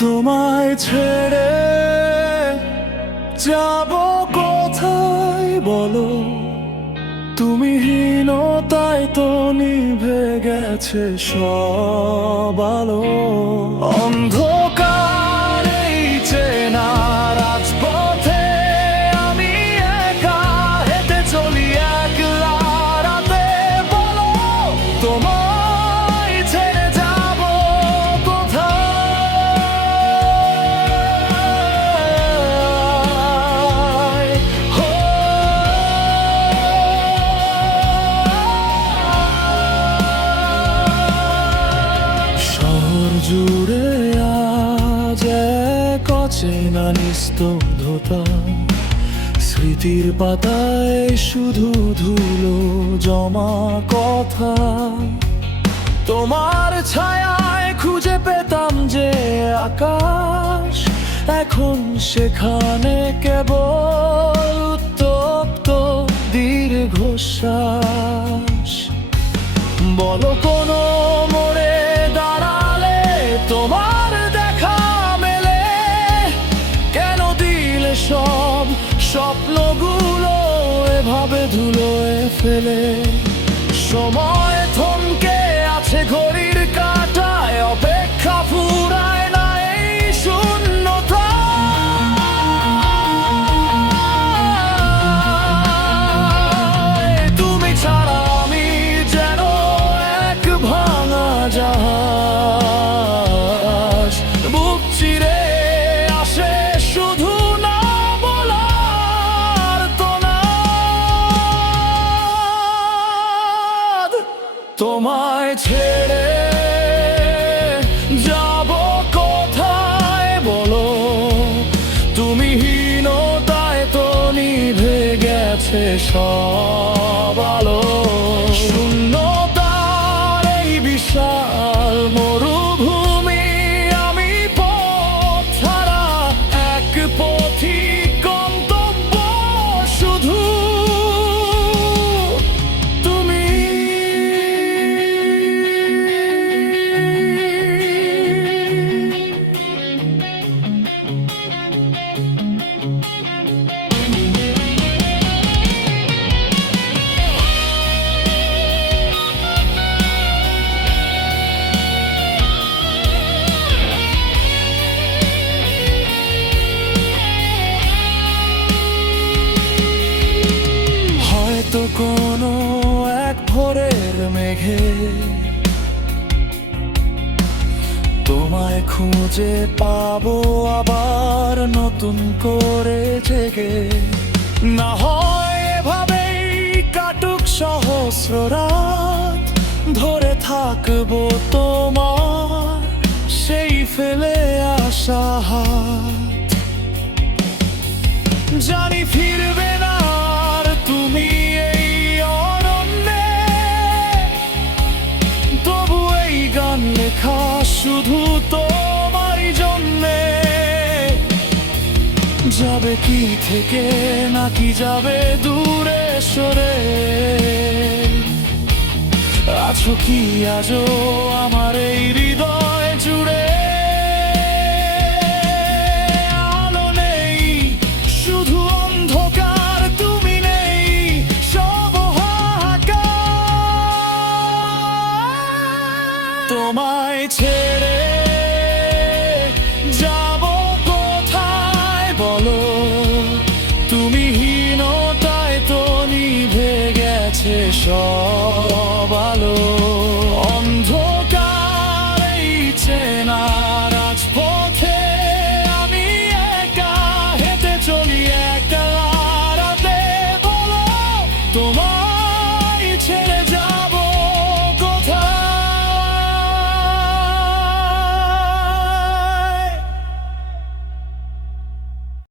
তোমায় ছেড়ে যাব কোথায় বলো, তুমি হীনতায় তো নিভে গেছে সব আলো। অন্ধকার এই চেনা রাজপথে আমি একা হেঁটে চলি একলা রাতে, বলো তোমায় ছেড়ে যাব কোথায়। শহর জুড়ে আজ এক অচেনা নিস্তব্ধতা, স্মৃতির পাতায় শুধু ধুলো জমা কথা। তোমার ছায়ায় খুঁজে পেতাম যে আকাশ, এখন সেখানে কেবল উত্তপ্ত দীর্ঘশ্বাস। বলো কোনো মোড়ে দাঁড়ালে তোমার দেখা মেলে, কেন দিলে সব স্বপ্নগুলো এভাবে ধুলোয় ফেলে। সময় থমকে আছে ঘড়ির কাঁটায়, অপেক্ষা ফুরায় না এই শূন্যতা। তুমি ছাড়া আমি যেন এক ভাঙা জাহাজ, বুক চিরে আসে শুধু না বলার তোনাদ। তোমায় ছেড়ে যাব কোথায় বলো, তুমি হীনতায় তো নিভে গেছে সব আলো। শূন্যতার এই বিশাল মরুভূমি, আমি পথ ছাড়া এক পথিক, গন্তব্য শুধু তুমি। হয়তো কোনো এক ভোরের মেঘে তোমায় খুঁজে পাবো আবার নতুন করে জেগে। না হয় এভাবেই কাটুক সহস্র রাত, ধরে থাকবো তোমার সেই ফেলে আসা হাত। জানি ফিরবে না আর তুমি এই অরণ্যে, তবু এই গান লেখা শুধু তোমারই জন্যে। যাবে কি থেকে নাকি যাবে দূরে সরে, আছো কি আজও আমার এই হৃদয় জুড়ে। আলো নেই, শুধু অন্ধকার, তুমি নেই, সব হাহাকার। তোমায় ছেড়ে যাব কোথায় বলো, তুমি হীনতায় তো নিভে গেছে সব আলো। অন্ধকার এই চেনা রাজপথে আমি একা হেঁটে চলি একলা রাতে, বলো তোমার